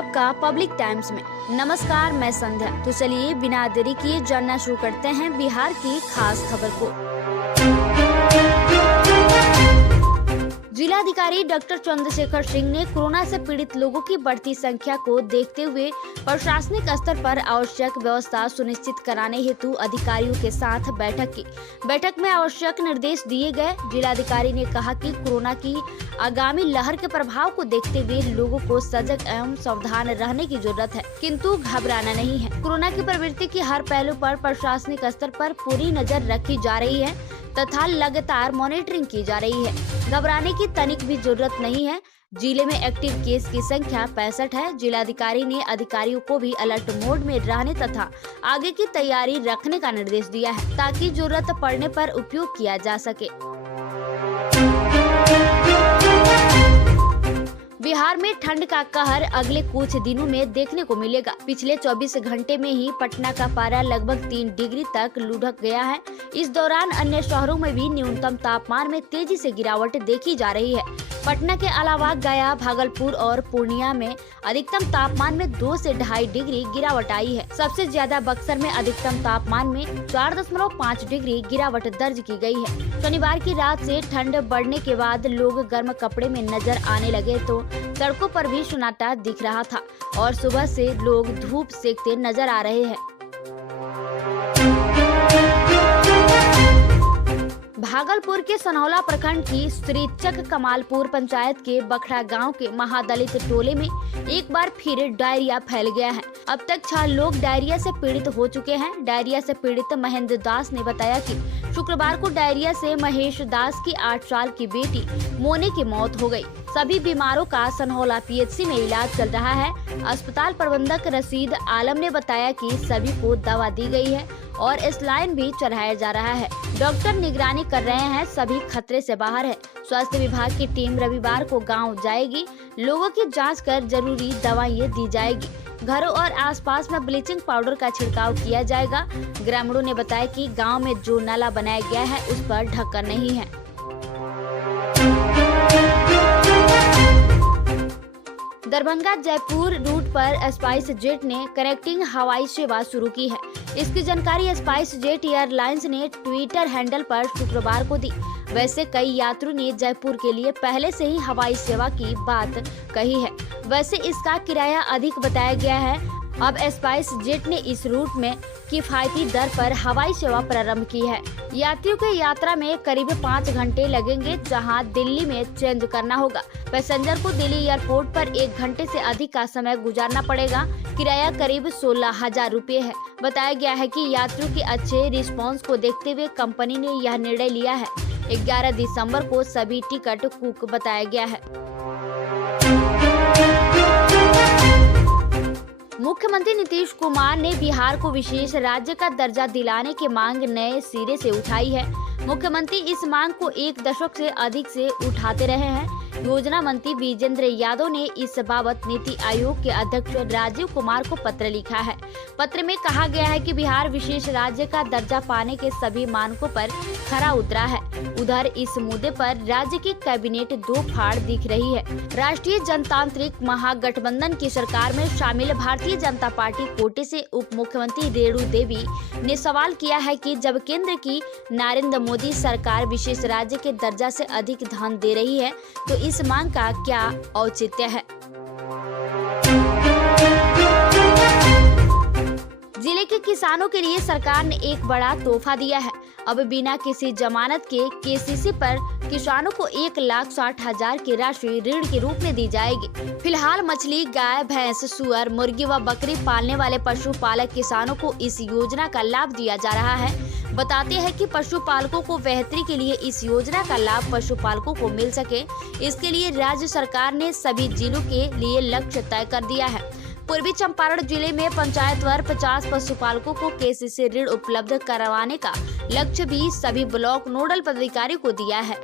आपका public times में। नमस्कार, मैं संध्या। तो चलिए बिना देरी किए जानना शुरू करते हैं बिहार की खास खबर को। जिलाधिकारी डॉक्टर चंद्रशेखर सिंह ने कोरोना से पीड़ित लोगों की बढ़ती संख्या को देखते हुए प्रशासनिक स्तर पर आवश्यक व्यवस्था सुनिश्चित कराने हेतु अधिकारियों के साथ बैठक की। बैठक में आवश्यक निर्देश दिए गए। जिलाधिकारी ने कहा कि कोरोना की आगामी लहर के प्रभाव को देखते हुए लोगों को सजग एवं सावधान रहने की जरूरत है, किंतु घबराना नहीं है। कोरोना की प्रवृत्ति की हर पहलू पर प्रशासनिक स्तर पर पूरी नजर रखी जा रही है तथा लगातार मॉनिटरिंग की जा रही है। घबराने की तनिक भी जरूरत नहीं है। जिले में एक्टिव केस की संख्या 65 है। जिलाधिकारी ने अधिकारियों को भी अलर्ट मोड में रहने तथा आगे की तैयारी रखने का निर्देश दिया है ताकि जरूरत पड़ने पर उपयोग किया जा सके। बिहार में ठंड का कहर अगले कुछ दिनों में देखने को मिलेगा। पिछले 24 घंटे में ही पटना का पारा लगभग 3 डिग्री तक लुढ़क गया है। इस दौरान अन्य शहरों में भी न्यूनतम तापमान में तेजी से गिरावट देखी जा रही है। पटना के अलावा गया, भागलपुर और पूर्णिया में अधिकतम तापमान में 2 से 2.5 डिग्री गिरावट आई है। सबसे ज्यादा बक्सर में अधिकतम तापमान में 4.5 डिग्री गिरावट दर्ज की गई है। शनिवार की रात से ठंड बढ़ने के बाद लोग गर्म कपड़े में नजर आने लगे तो सड़कों पर भी सन्नाटा दिख रहा था और सुबह से लोग धूप सेकते नजर आ रहे हैं। भागलपुर के सनौला प्रखंड की श्रीचक कमालपुर पंचायत के बखड़ा गांव के महादलित टोले में एक बार फिर डायरिया फैल गया है। अब तक 6 लोग डायरिया से पीड़ित हो चुके हैं। डायरिया से पीड़ित महेंद्र दास ने बताया कि शुक्रवार को डायरिया से महेश दास की 8 साल की बेटी मोने की मौत हो गई। सभी बीमारों का सनहौला पीएचसी में इलाज चल रहा है। अस्पताल प्रबंधक रशीद आलम ने बताया कि सभी को दवा दी गई है और स्लाइन भी चढ़ाया जा रहा है। डॉक्टर निगरानी कर रहे हैं, सभी खतरे से बाहर है। स्वास्थ्य विभाग की टीम रविवार को गांव जाएगी। लोगों की जांच कर जरूरी दवाएं दी जाएगी। घरों और आसपास में ब्लीचिंग पाउडर का छिड़काव किया जाएगा। ग्रामीणों ने बताया कि गांव में जो नाला बनाया गया है उस पर ढक्कन नहीं है। दरभंगा जयपुर रूट पर स्पाइस जेट ने कनेक्टिंग हवाई सेवा शुरू की है। इसकी जानकारी स्पाइस जेट एयरलाइंस ने ट्विटर हैंडल पर शुक्रवार को दी। वैसे कई यात्रियों ने जयपुर के लिए पहले से ही हवाई सेवा की बात कही है। वैसे इसका किराया अधिक बताया गया है। अब स्पाइस जेट ने इस रूट में किफायती दर पर हवाई सेवा प्रारंभ की है। यात्रियों के यात्रा में करीब 5 घंटे लगेंगे, जहां दिल्ली में चेंज करना होगा। पैसेंजर को दिल्ली एयरपोर्ट पर 1 घंटे से अधिक का समय गुजारना पड़ेगा। किराया करीब 16,000 रुपए है। बताया गया है कि यात्रियों के अच्छे रिस्पांस को देखते हुए कंपनी ने यह निर्णय लिया है। 11 दिसंबर को सभी टिकट बुक बताया गया है। मुख्यमंत्री नीतीश कुमार ने बिहार को विशेष राज्य का दर्जा दिलाने की मांग नए सिरे से उठाई है। मुख्यमंत्री इस मांग को 1 दशक से अधिक से उठाते रहे हैं। योजना मंत्री विजेंद्र यादव ने इस बाबत नीति आयोग के अध्यक्ष राजीव कुमार को पत्र लिखा है। पत्र में कहा गया है कि बिहार विशेष राज्य का दर्जा पाने के सभी मानकों पर खरा उतरा है। उधर इस मुद्दे पर राज्य की कैबिनेट 2 फाड़ दिख रही है। राष्ट्रीय जनतांत्रिक महागठबंधन की सरकार में शामिल भारतीय जनता पार्टी कोटे से उप मुख्यमंत्री रेणु देवी ने सवाल किया है कि जब केंद्र की नरेंद्र मोदी सरकार विशेष राज्य के दर्जा से अधिक धन दे रही है तो इस मांग का क्या औचित्य है। जिले के किसानों के लिए सरकार ने एक बड़ा तोहफा दिया है। अब बिना किसी जमानत के केसीसी पर किसानों को 1,60,000 की राशि ऋण के रूप में दी जाएगी। फिलहाल मछली, गाय, भैंस, सुअर, मुर्गी व बकरी पालने वाले पशुपालक किसानों को इस योजना का लाभ दिया जा रहा है। बताते हैं कि पशुपालकों को बेहतरी के लिए इस योजना का लाभ पशुपालकों को मिल सके, इसके लिए राज्य सरकार ने सभी जिलों के लिए लक्ष्य तय कर दिया है। पूर्वी चंपारण जिले में पंचायतवार 50 पशुपालकों को केसीसी ऋण उपलब्ध करवाने का लक्ष्य भी सभी ब्लॉक नोडल पदाधिकारी को दिया है।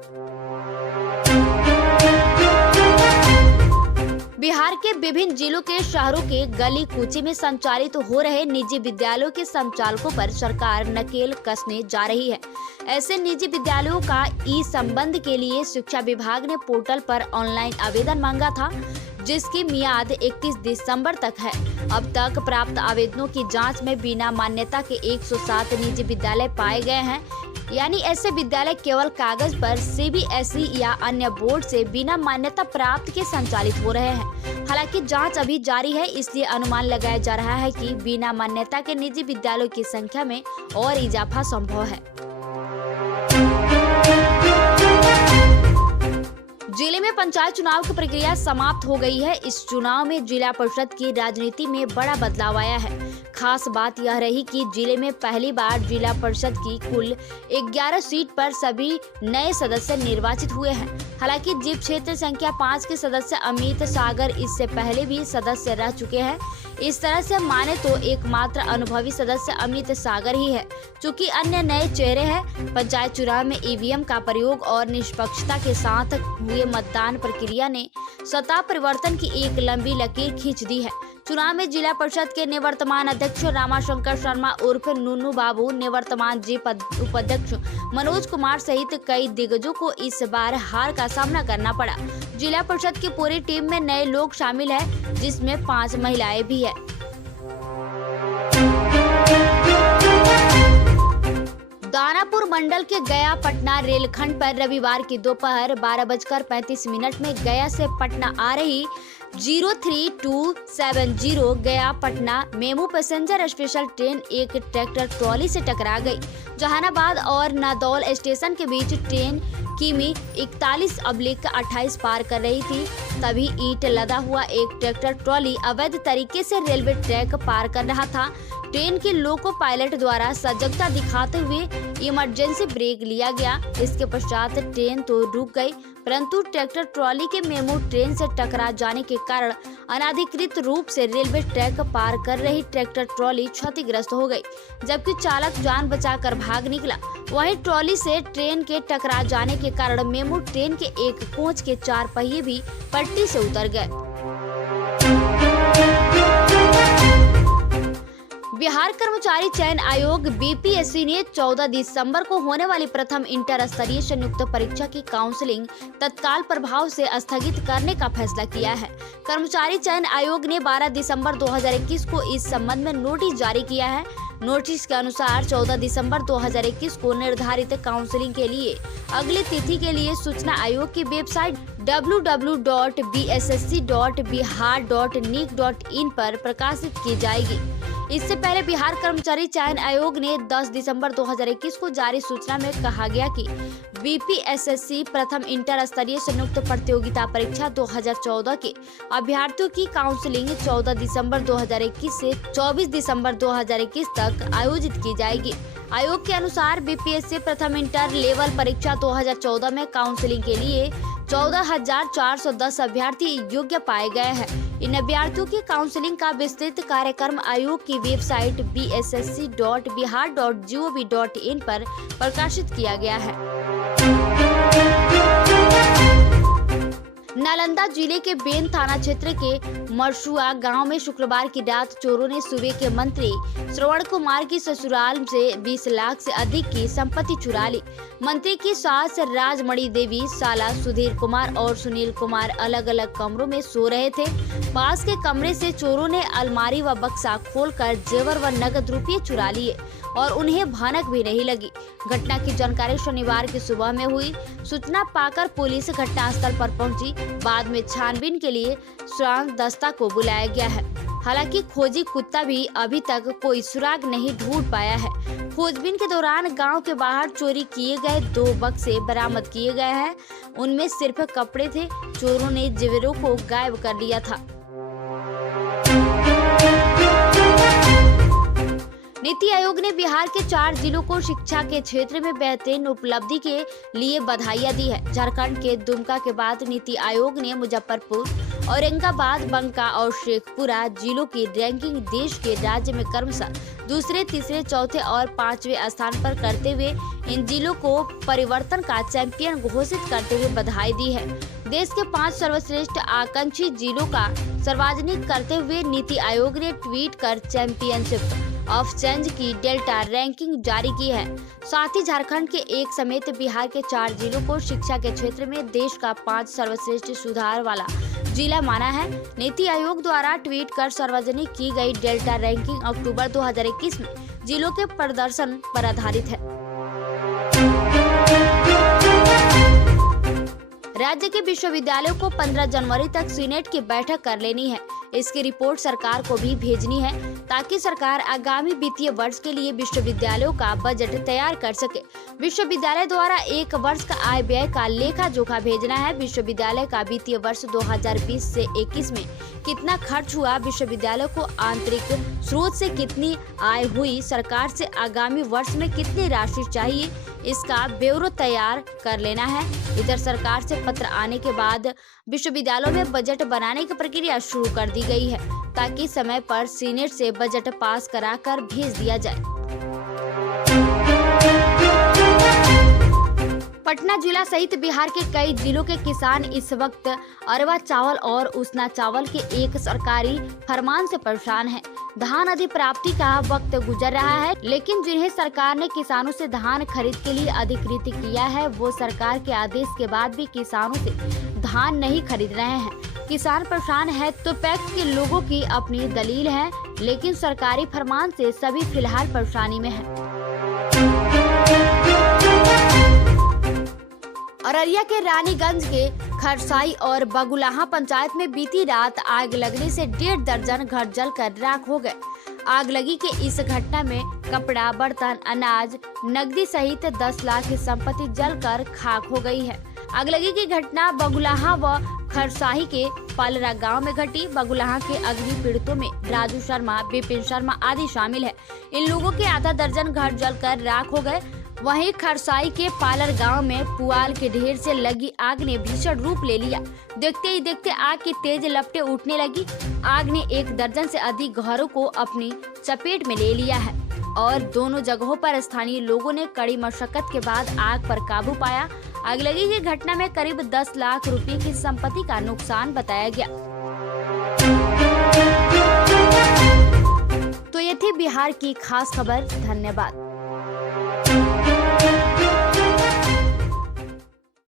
बिहार के विभिन्न जिलों के शहरों के गली कूचे में संचालित हो रहे निजी विद्यालयों के संचालकों पर सरकार नकेल कसने जा रही है। ऐसे निजी विद्यालयों का ई संबंध के लिए शिक्षा विभाग ने पोर्टल पर ऑनलाइन आवेदन मांगा था। जिसकी मियाद 31 दिसंबर तक है। अब तक प्राप्त आवेदनों की जांच में बिना मान्यता के 107 निजी विद्यालय पाए गए हैं, यानी ऐसे विद्यालय केवल कागज पर सीबीएसई या अन्य बोर्ड से बिना मान्यता प्राप्त के संचालित हो रहे हैं। हालांकि जांच अभी जारी है, इसलिए अनुमान लगाया जा रहा है कि बिना मान्यता के निजी विद्यालयों की संख्या में और इजाफा संभव है। जिले में पंचायत चुनाव की प्रक्रिया समाप्त हो गई है। इस चुनाव में जिला परिषद की राजनीति में बड़ा बदलाव आया है। खास बात यह रही कि जिले में पहली बार जिला परिषद की कुल 11 सीट पर सभी नए सदस्य निर्वाचित हुए हैं। हालांकि जीप क्षेत्र संख्या 5 के सदस्य अमित सागर इससे पहले भी सदस्य रह चुके हैं। इस तरह से माने तो एकमात्र अनुभवी सदस्य अमित सागर ही है। चूँकि अन्य नए चेहरे हैं, पंचायत चुनाव में ईवीएम का प्रयोग और निष्पक्षता के साथ हुए मतदान प्रक्रिया ने सत्ता परिवर्तन की एक लंबी लकीर खींच दी है। चुनाव में जिला परिषद के निवर्तमान अध्यक्ष रामाशंकर शर्मा उर्फ नूनू बाबू, निवर्तमान जीप उपाध्यक्ष मनोज कुमार सहित कई दिग्गजों को इस बार हार का सामना करना पड़ा। जिला परिषद की पूरी टीम में नए लोग शामिल हैं, जिसमें 5 महिलाएं भी है। दानापुर मंडल के गया पटना रेलखंड पर रविवार की दोपहर 12:35 में गया से पटना आ रही 03270 गया Patna MEMU passenger special train एक ट्रैक्टर ट्रॉली से टकरा गई। जहानाबाद और नादौल स्टेशन के बीच ट्रेन किमी 41/28 पार कर रही थी। तभी ईंट लदा हुआ एक ट्रैक्टर ट्रॉली अवैध तरीके से रेलवे ट्रैक पार कर रहा था। ट्रेन के लोको पायलट द्वारा सजगता दिखाते हुए इमरजेंसी ब्रेक लिया गया। इसके पश्चात ट्रेन तो रुक गई, परंतु ट्रैक्टर ट्रॉली के मेमू ट्रेन से टकरा जाने के कारण अनाधिकृत रूप से रेलवे ट्रैक पार कर रही ट्रैक्टर ट्रॉली क्षतिग्रस्त हो गई, जबकि चालक जान बचाकर भाग निकला। वहीं ट्रॉली से ट्रेन के टकरा जाने के कारण मेमू ट्रेन के एक कोच के 4 पहिए भी पटरी से उतर गए। बिहार कर्मचारी चयन आयोग बीपीएससी ने 14 दिसंबर को होने वाली प्रथम इंटर स्तरीय संयुक्त परीक्षा की काउंसलिंग तत्काल प्रभाव से स्थगित करने का फैसला किया है। कर्मचारी चयन आयोग ने 12 दिसंबर 2021 को इस संबंध में नोटिस जारी किया है। नोटिस के अनुसार 14 दिसंबर 2021 को निर्धारित काउंसलिंग के लिए अगली तिथि के लिए सूचना आयोग की वेबसाइट www.bssc.bihar.nic.in पर प्रकाशित की जाएगी। इससे पहले बिहार कर्मचारी चयन आयोग ने 10 दिसंबर 2021 को जारी सूचना में कहा गया कि बीपीएसएससी प्रथम इंटर स्तरीय संयुक्त प्रतियोगिता परीक्षा 2014 के अभ्यर्थियों की काउंसलिंग 14 दिसंबर 2021 से 24 दिसंबर 2021 तक आयोजित की जाएगी। आयोग के अनुसार बीपीएससी प्रथम इंटर लेवल परीक्षा 2014 में काउंसलिंग के लिए 14,410 अभ्यर्थी योग्य पाए गए हैं। इन अभ्यर्थियों की काउंसलिंग का विस्तृत कार्यक्रम आयोग की वेबसाइट bssc.bihar.gov.in पर प्रकाशित किया गया है। नालंदा जिले के बेन थाना क्षेत्र के मरसुआ गांव में शुक्रवार की रात चोरों ने सूबे के मंत्री श्रवण कुमार की ससुराल से 20 लाख से अधिक की संपत्ति चुरा ली। मंत्री की सास राजमणि देवी, साला सुधीर कुमार और सुनील कुमार अलग अलग कमरों में सो रहे थे। पास के कमरे से चोरों ने अलमारी व बक्सा खोलकर जेवर व नकद रुपये चुरा लिए और उन्हें भनक भी नहीं लगी। घटना की जानकारी शनिवार की सुबह में हुई। सूचना पाकर पुलिस घटनास्थल पर पहुंची। बाद में छानबीन के लिए सुराग दस्ता को बुलाया गया है। हालांकि खोजी कुत्ता भी अभी तक कोई सुराग नहीं ढूंढ पाया है। खोजबीन के दौरान गांव के बाहर चोरी किए गए 2 बक्से बरामद किए गए हैं। उनमें सिर्फ कपड़े थे। चोरों ने जेवरों को गायब कर लिया था। नीति आयोग ने बिहार के 4 जिलों को शिक्षा के क्षेत्र में बेहतरीन उपलब्धि के लिए बधाइयां दी है। झारखंड के दुमका के बाद नीति आयोग ने मुजफ्फरपुर, औरंगाबाद, बांका और शेखपुरा जिलों की रैंकिंग देश के राज्य में क्रमशः दूसरे, तीसरे, चौथे और 5वें स्थान पर करते हुए इन जिलों को परिवर्तन का चैंपियन घोषित करते हुए बधाई दी है। देश के 5 सर्वश्रेष्ठ आकांक्षी जिलों का सार्वजनिक करते हुए नीति आयोग ने ट्वीट कर चैंपियनशिप ऑफ चेंज की डेल्टा रैंकिंग जारी की है। साथ ही झारखंड के एक समेत बिहार के 4 जिलों को शिक्षा के क्षेत्र में देश का 5 सर्वश्रेष्ठ सुधार वाला जिला माना है। नीति आयोग द्वारा ट्वीट कर सार्वजनिक की गई डेल्टा रैंकिंग अक्टूबर 2021 में जिलों के प्रदर्शन पर आधारित है। राज्य के विश्वविद्यालयों को 15 जनवरी तक सीनेट की बैठक कर लेनी है। इसकी रिपोर्ट सरकार को भी भेजनी है ताकि सरकार आगामी वित्तीय वर्ष के लिए विश्वविद्यालयों का बजट तैयार कर सके। विश्वविद्यालय द्वारा एक वर्ष का आय व्यय का लेखा जोखा भेजना है। विश्वविद्यालय का वित्तीय वर्ष 2020 से 21 में कितना खर्च हुआ, विश्वविद्यालय को आंतरिक स्रोत से कितनी आय हुई, सरकार से आगामी वर्ष में कितनी राशि चाहिए, इसका ब्यौरा तैयार कर लेना है। इधर सरकार से पत्र आने के बाद विश्वविद्यालयों में बजट बनाने की प्रक्रिया शुरू कर दी गई है ताकि समय पर सीनेट से बजट पास कराकर भेज दिया जाए। पटना जिला सहित बिहार के कई जिलों के किसान इस वक्त अरवा चावल और उसना चावल के एक सरकारी फरमान से परेशान हैं। धान अधिप्राप्ति का वक्त गुजर रहा है, लेकिन जिन्हें सरकार ने किसानों से धान खरीद के लिए अधिकृत किया है, वो सरकार के आदेश के बाद भी किसानों से धान नहीं खरीद रहे हैं। किसान परेशान है तो पैक्स के लोगों की अपनी दलील है, लेकिन सरकारी फरमान से सभी फिलहाल परेशानी में है। अररिया के रानीगंज के खरसाई और बगुलाहा पंचायत में बीती रात आग लगने से 1.5 दर्जन घर जलकर राख हो गए। आग लगी के इस घटना में कपड़ा, बर्तन, अनाज, नकदी सहित 10 लाख की संपत्ति जलकर खाक हो गई है। आग लगी की घटना बगुलाहा व खरसाही के पालरा गांव में घटी। बगुलाहा के अग्नि पीड़ितों में राजू शर्मा, विपिन शर्मा आदि शामिल है। इन लोगों के आधा दर्जन घर जलकर राख हो गए। वहीं खरसाई के पालर गांव में पुआल के ढेर से लगी आग ने भीषण रूप ले लिया। देखते ही देखते आग की तेज लपटें उठने लगी। आग ने 1 दर्जन से अधिक घरों को अपनी चपेट में ले लिया है और दोनों जगहों पर स्थानीय लोगों ने कड़ी मशक्कत के बाद आग पर काबू पाया। आगलगी की घटना में करीब 10 लाख रुपए की संपत्ति का नुकसान बताया गया। तो ये थी बिहार की खास खबर। धन्यवाद।